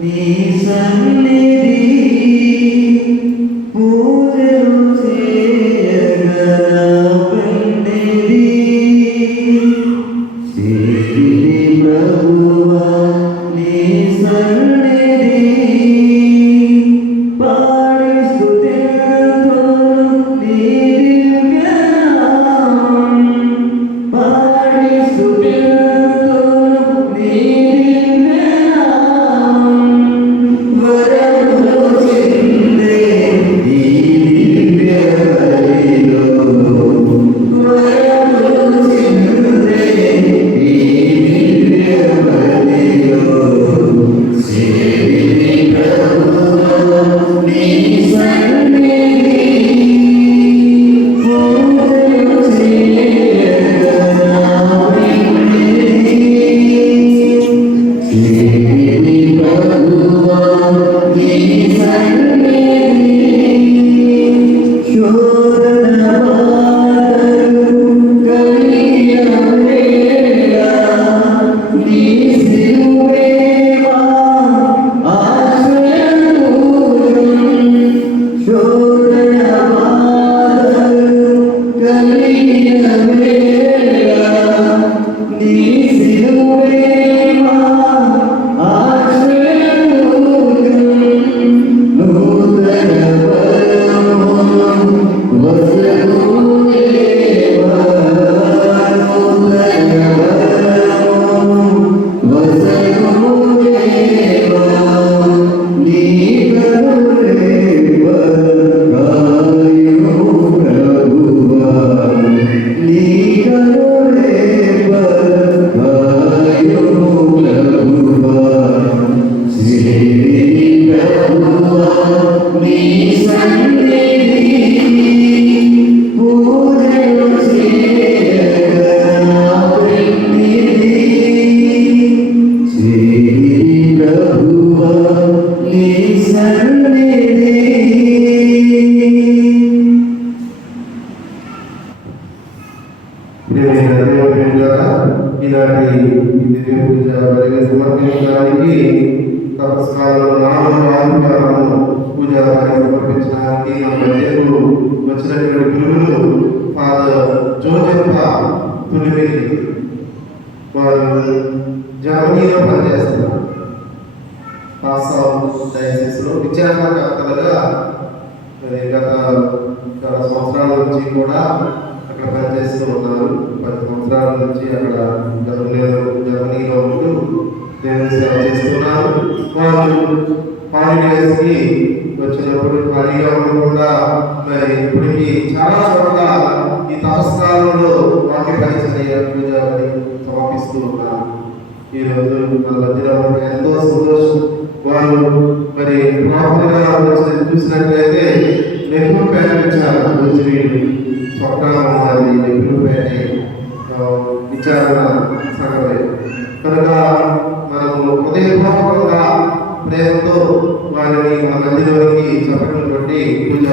నీ సన్నిధి పూజలు చేయగా Amen. ఇలాంటి దివ్య పూజ జరిగే సమర్పించడానికి తపస్కాలంలో నాలుగు ఆదివారము పూజ సమర్పించడానికి నా మధ్యకు వచ్చినటువంటి గురువులు ఫాదర్ జోజప్ప తులిమిలి వారు జర్మనీలో పనిచేస్తున్నారు పాస్సావ్ డయాసిస్లో విద్యాశాఖలుగా మరి గత సంవత్సరాల నుంచి కూడా అక్కడ పనిచేస్తూ ఉన్నారు. పది సంవత్సరాల నుంచి అక్కడ జర్మనీలో జర్మనీలో ఉంటూ దేవుని సేవ చేస్తున్నారు. వాళ్ళు హాలిడేస్కి వచ్చినప్పుడు ఖాళీగా ఉండకుండా మరి ఇప్పటికి చాలా చోట్ల ఈ తపస్కాలంలో వాక్య పరిచయ పూజ మరి సమర్పిస్తూ ఉన్నారు. ఈ మన మధ్యలో ఉండడం ఎంతో సంతోషం. వాళ్ళు మరి ప్రాపర్గా వచ్చిన చూసినట్లయితే నెహ్రూపేట ఇచ్చారు రోజు చొక్కా ఉన్నది నెహ్రూపేట విచారణ సంఘమే కనుక మనము హృదయపూర్వకంగా ప్రేమతో వారిని మన మధ్యలోకి చెప్పడం బట్టి పూజ